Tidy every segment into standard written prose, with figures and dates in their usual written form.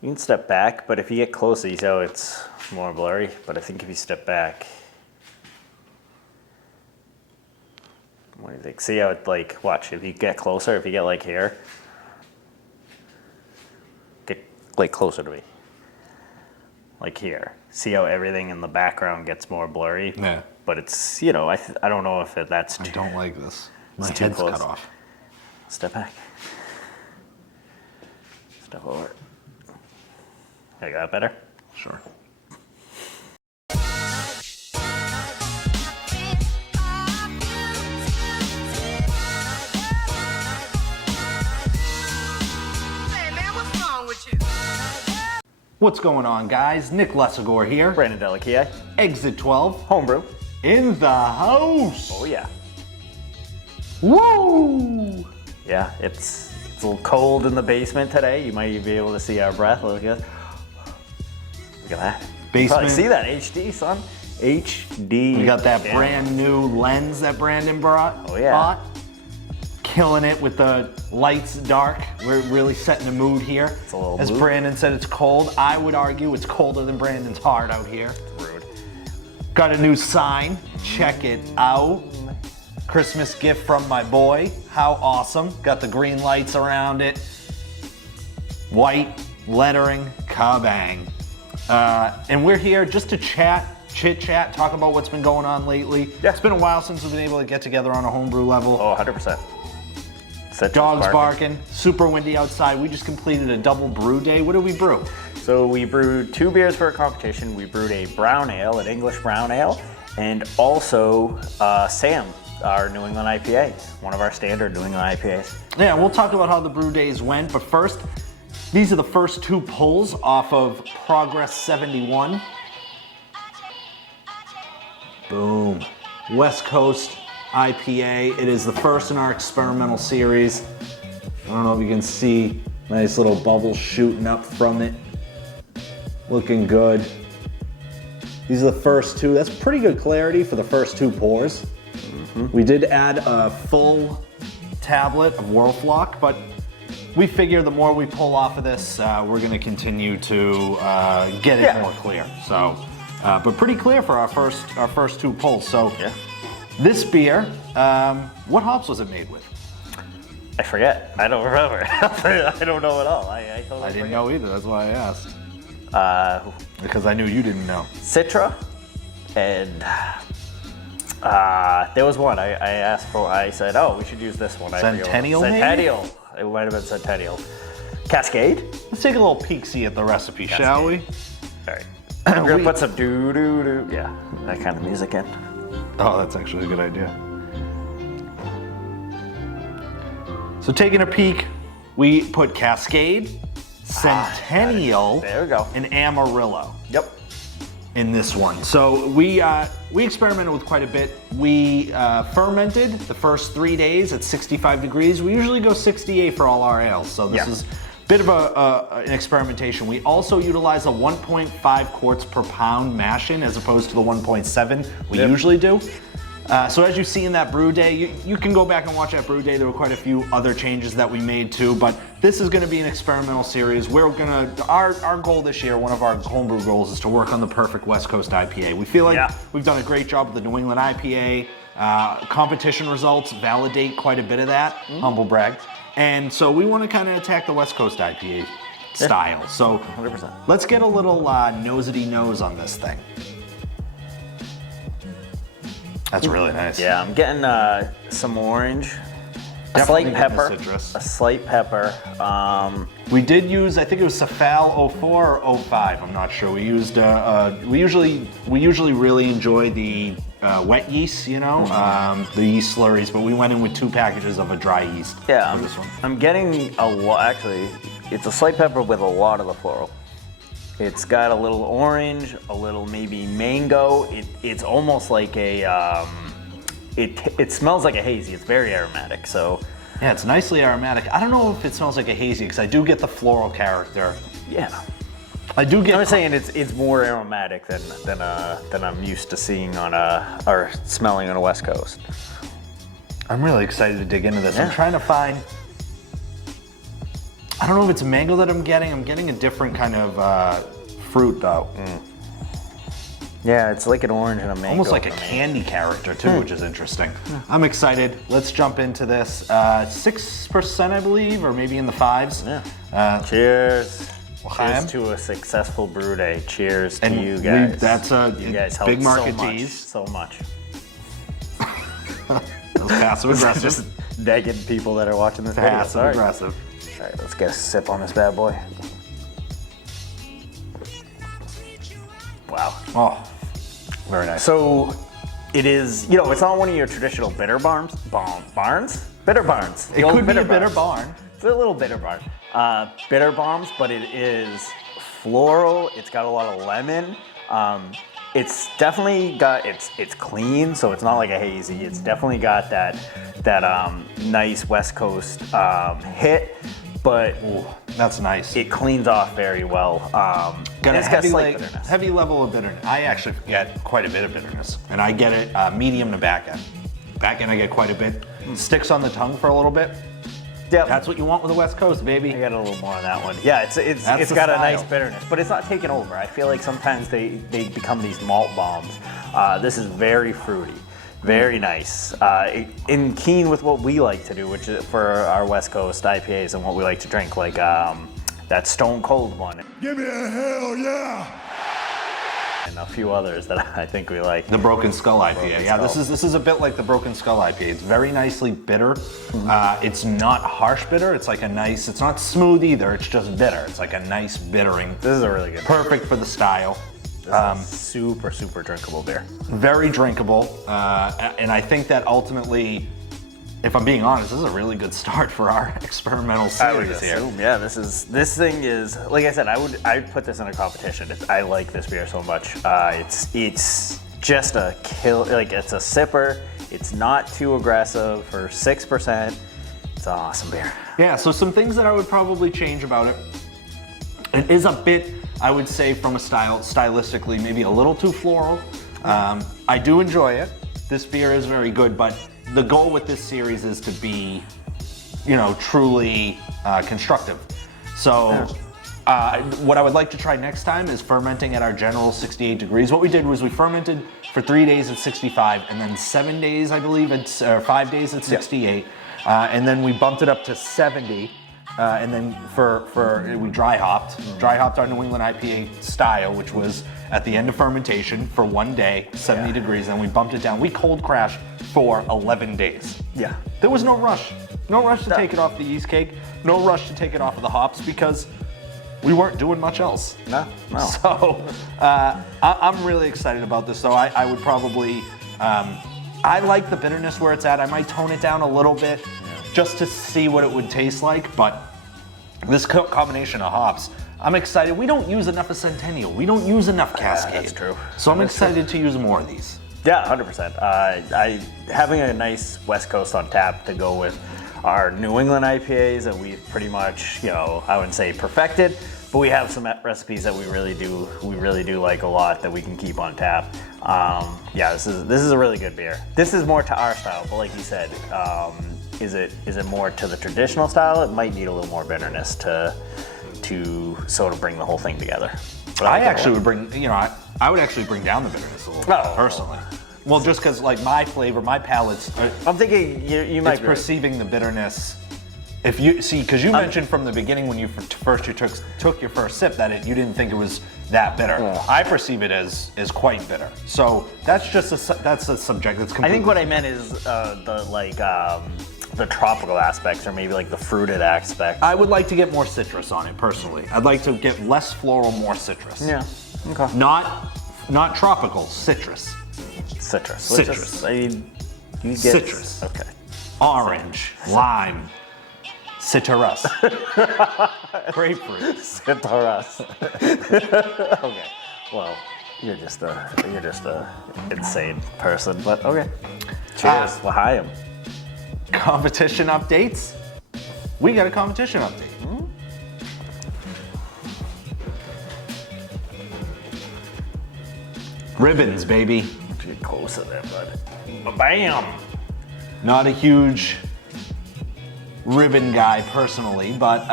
You can step back, but if you get closer, you see how it's more blurry. But I think if you step back, what do you think? See how it, like, watch, if you get closer, if you get like here, get like closer to me. Like here. See how everything in the background gets more blurry? Yeah. But it's, you know, I don't know if that's I don't like this. My It's too head's close. cut off. Step back. Step over. I got better? Sure. What's going on, guys? Nick Lesagore here. Brandon Delakia. Exit 12. Homebrew. In the house. Oh yeah. Woo! Yeah, it's a little cold in the basement today. You might even be able to see our breath. Look at that. You Basement. probably see that HD, son. HD. We got that camera. brand new lens that Brandon brought. Oh, yeah. Bought. Killing it with the lights dark. We're really setting the mood here. It's a little As mood. Brandon said, it's cold. I would argue it's colder than Brandon's heart out here. Rude. Got a new sign. Check it out. Christmas gift from my boy. How awesome. Got the green lights around it. White lettering. Kabang. And we're here just to chit chat, talk about what's been going on lately. Yeah. It's been a while since we've been able to get together on a homebrew level. Oh, 100%. Dogs barking, super windy outside. We just completed a double brew day. What did we brew? So we brewed 2 beers for a competition. We brewed a brown ale, an English brown ale, and also Sam, our New England IPA, one of our standard New England IPAs. Yeah, we'll talk about how the brew days went, but first, these are the first 2 pulls off of Progress71. Boom. West Coast IPA. It is the first in our experimental series. I don't know if you can see nice little bubbles shooting up from it. Looking good. These are the first 2. That's pretty good clarity for the first 2 pours. We did add a full tablet of Whirlflock, but we figure the more we pull off of this, we're going to continue to get it more clear. So, but pretty clear for our first 2 pulls. So, this beer, what hops was it made with? I forget. I don't remember. I don't know at all. I totally I didn't forget. know either. That's why I asked. Because I knew you didn't know. Citra, and there was one I asked for. I said, "Oh, we should use this one." Centennial, maybe? Centennial. It might have been Centennial. Cascade. Let's take a little peek-see at the recipe, shall we? All right. I'm gonna put some doo-doo-doo. Yeah, that kind of music in. Oh, that's actually a good idea. So taking a peek, we put Cascade, Centennial, There we go. and Amarillo Yep. in this one. So we experimented with quite a bit. We fermented the first 3 days at 65 degrees. We usually go 68 for all our ales, so this is a bit of an experimentation. We also utilize a 1.5 quarts per pound mash-in as opposed to the 1.7 we usually do. So as you see in that brew day, you can go back and watch that brew day. There were quite a few other changes that we made too, but this is gonna be an experimental series. Our goal this year, one of our homebrew goals, is to work on the perfect West Coast IPA. We feel like we've done a great job with the New England IPA. Competition results validate quite a bit of that, humble brag. And so we wanna kinda attack the West Coast IPA style. So 100%. let's get a little nosity-nose on this thing. That's really nice. Yeah, I'm getting some orange, a Definitely slight getting the pepper, citrus. a slight pepper. We did use, I think it was Cephal 04 or 05. I'm not sure. We used, we usually really enjoy the wet yeast, you know, the yeast slurries, but we went in with 2 packages of a dry yeast. Yeah, for this one. I'm getting a lot. Actually, it's a slight pepper with a lot of the floral. It's got a little orange, a little maybe mango. It's almost like a, it smells like a hazy. It's very aromatic, so. Yeah, it's nicely aromatic. I don't know if it smells like a hazy, because I do get the floral character. Yeah. I do get. I'm saying it's more aromatic than I'm used to seeing on or smelling on a West Coast. I'm really excited to dig into this. Yeah. I'm trying to find I don't know if it's mango that I'm getting. I'm getting a different kind of fruit though. Yeah, it's like an orange and a mango. Almost like a candy character too, which is interesting. I'm excited. Let's jump into this. 6%, I believe, or maybe in the 5s. Yeah. Cheers. L'chaim. Cheers to a successful brew day. Cheers And to you guys. that's a you guys helped big market so much, tease. so much. That was passive aggressive. Just negging people that are watching this video. Passive Sorry. aggressive. All right, let's get a sip on this bad boy. Wow. Oh, very nice. So it is, it's not one of your traditional bitter barns? Bitter barns. It could be a bitter barn. It's a little bitter barn. Bitter bombs, but it is floral. It's got a lot of lemon. It's definitely got, it's clean, so it's not like a hazy. It's definitely got that nice West Coast hit, but Ooh, that's nice. it cleans off very well. Got a it's got heavy, slight bitterness. heavy level of bitterness. I actually get quite a bit of bitterness, and I get it medium to back end. Back end, I get quite a bit. Sticks on the tongue for a little bit. Yeah, That's what you want with the West Coast, baby. I got a little more on that one. Yeah, it's the got a style. nice bitterness, but it's not taking over. I feel like sometimes they become these malt bombs. This is very fruity, very nice, in keen with what we like to do, which is for our West Coast IPAs and what we like to drink, like that Stone Cold one. Give me a hell yeah! And a few others that I think we like. The Broken Skull IPA. Broken Yeah, Skull. this is a bit like the Broken Skull IPA. It's very nicely bitter. It's not harsh bitter. It's like a nice. It's not smooth either. It's just bitter. It's like a nice bittering. This is a really good. Perfect for the style. This is super drinkable beer. Very drinkable, and I think that ultimately, if I'm being honest, this is a really good start for our experimental I would series here. assume, yeah. This thing is, like I said, I'd put this in a competition. I like this beer so much. It's just a kill. Like it's a sipper. It's not too aggressive for 6%. It's an awesome beer. Yeah. So some things that I would probably change about it. It is a bit, I would say, from a stylistically, maybe a little too floral. I do enjoy it. This beer is very good, but the goal with this series is to be, truly constructive. So what I would like to try next time is fermenting at our general 68 degrees. What we did was we fermented for 3 days at 65 and then 7 days, I believe, at 5 days at 68. And then we bumped it up to 70. And then we dry hopped our New England IPA style, which was at the end of fermentation for 1 day, 70 degrees, and we bumped it down. We cold crashed for 11 days. Yeah. There was no rush. No rush to take it off the yeast cake. No rush to take it off of the hops because we weren't doing much else. No. So I'm really excited about this. So I would probably, I like the bitterness where it's at. I might tone it down a little bit just to see what it would taste like. But this combination of hops, I'm excited. We don't use enough of Centennial. We don't use enough Cascade. That's true. So I'm excited to use more of these. Yeah, 100%. Having a nice West Coast on tap to go with our New England IPAs that we've pretty much, I wouldn't say perfected, but we have some recipes that we really do like a lot that we can keep on tap. This is a really good beer. This is more to our style, but like you said, is it more to the traditional style? It might need a little more bitterness to sort of bring the whole thing together. But I actually would bring, I would actually bring down the bitterness a little bit, personally. Well, just because like my flavor, my palate's, I'm thinking you might it's perceiving the bitterness. If you see, because you mentioned from the beginning when you took your first sip that you didn't think it was that bitter. Yeah. I perceive it as quite bitter. So that's just that's a subject. That's completely. I think what I meant is the tropical aspects, or maybe like the fruited aspect. I would like to get more citrus on it personally. I'd like to get less floral, more citrus. Yeah. Okay. Not tropical, citrus. Citrus. Citrus. You get Citrus. Okay. Orange, lime, citrus, grapefruit. Citrus. Okay. Well, you're just a insane person, but okay. Cheers. L'chaim. Competition updates. We got a competition update. Ribbons, baby. Get closer there, bud. Bam. Not a huge ribbon guy personally, but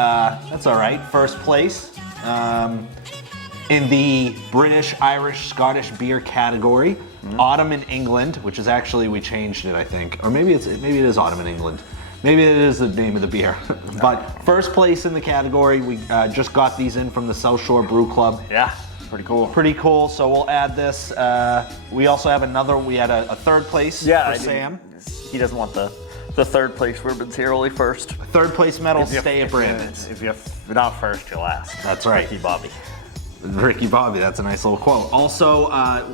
that's all right. First place in the British, Irish, Scottish beer category. Autumn in England, which is actually, we changed it, I think. Or maybe it is Autumn in England. Maybe it is the name of the beer. But first place in the category, we just got these in from the South Shore Brew Club. Yeah, pretty cool. Pretty cool, so we'll add this. We also have another, we had a third place for Sam. He doesn't want the third place ribbons here, only first. Third place medals stay at Brandon. If you're not first, you're last. That's right. Ricky Bobby. Ricky Bobby, that's a nice little quote. Also,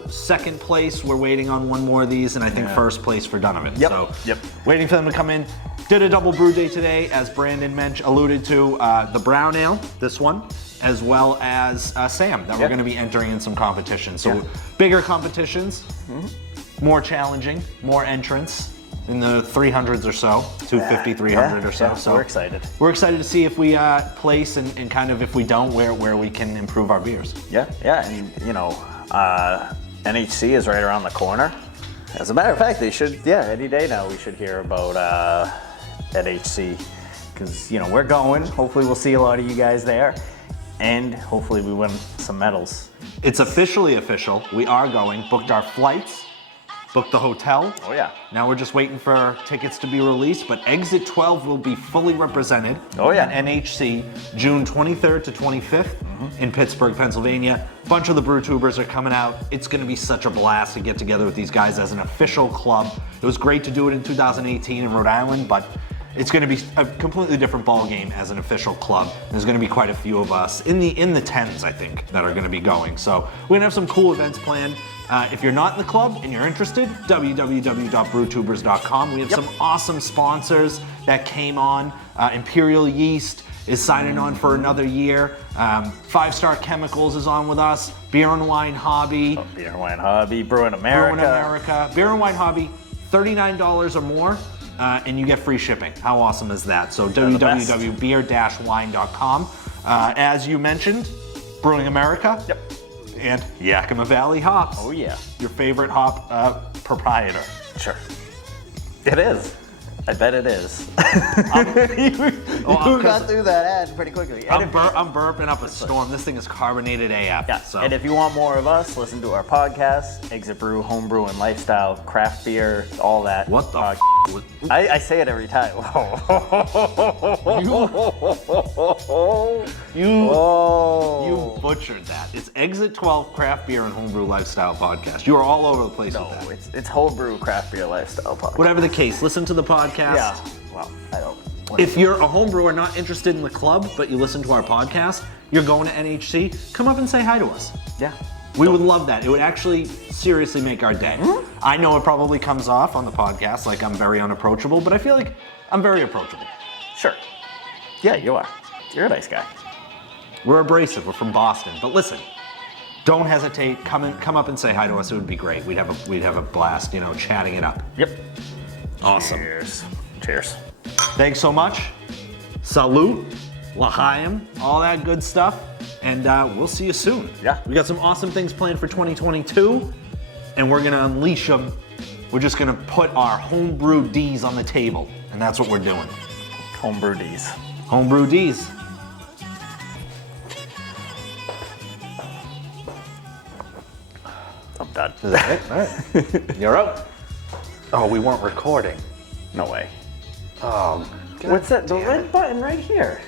second place, we're waiting on one more of these, and I think first place for Donovan. Yep. So, Yep. Waiting for them to come in. Did a double brew day today, as Brandon alluded to, the brown ale, this one, as well as Sam, that we're going to be entering in some competitions. So bigger competitions, more challenging, more entrants. In the 300s or so, 250, 300 or so. Yeah, so we're excited. We're excited to see if we place and kind of if we don't, where we can improve our beers. Yeah, and you know, NHC is right around the corner. As a matter of fact, they should, any day now we should hear about NHC, because you know we're going. Hopefully, we'll see a lot of you guys there, and hopefully, we win some medals. It's officially official. We are going. Booked our flights. Booked the hotel. Oh yeah. Now we're just waiting for tickets to be released, but Exit 12 will be fully represented at NHC June 23rd to 25th in Pittsburgh, Pennsylvania. A bunch of the brew tubers are coming out. It's gonna be such a blast to get together with these guys as an official club. It was great to do it in 2018 in Rhode Island, but it's going to be a completely different ball game as an official club. There's going to be quite a few of us in the tens, I think, that are going to be going. So we're going to have some cool events planned. If you're not in the club and you're interested, www.brewtubers.com. We have some awesome sponsors that came on. Imperial Yeast is signing on for another year. 5-Star Chemicals is on with us. Beer and Wine Hobby. Beer and Wine Hobby. Brew in America. Beer and Wine Hobby, $39 or more. And you get free shipping. How awesome is that? So www.beer-wine.com. As you mentioned, Brewing America. Yep. And Yakima Valley Hops. Oh yeah. Your favorite hop proprietor. Sure. It is. I bet it is. You got through that ad pretty quickly. I'm burping up a storm. This thing is carbonated AF. Yeah. So. And if you want more of us, listen to our podcast, Exit Brew, Homebrew and Lifestyle, Craft Beer, all that. What the I say it every time. You butchered that. It's Exit 12 Craft Beer and Homebrew Lifestyle Podcast. You are all over the place with that. No, it's Homebrew Craft Beer Lifestyle Podcast. Whatever the case, listen to the podcast. Yeah. Well, I don't. If you're a homebrewer not interested in the club, but you listen to our podcast, you're going to NHC, come up and say hi to us. Yeah. We would love that. It would actually seriously make our day. I know it probably comes off on the podcast like I'm very unapproachable, but I feel like I'm very approachable. Sure. Yeah, you are. You're a nice guy. We're abrasive. We're from Boston. But listen, don't hesitate. Come up and say hi to us. It would be great. We'd have a blast, chatting it up. Yep. Awesome. Cheers. Thanks so much. Salute, L'chaim, all that good stuff. And we'll see you soon. Yeah. We got some awesome things planned for 2022, and we're going to unleash them. We're just going to put our homebrew D's on the table, and that's what we're doing. Homebrew D's. Homebrew D's. I'm done. Is that it? All right. You're up. Oh, we weren't recording. No way. Oh, What's that? The red button right here.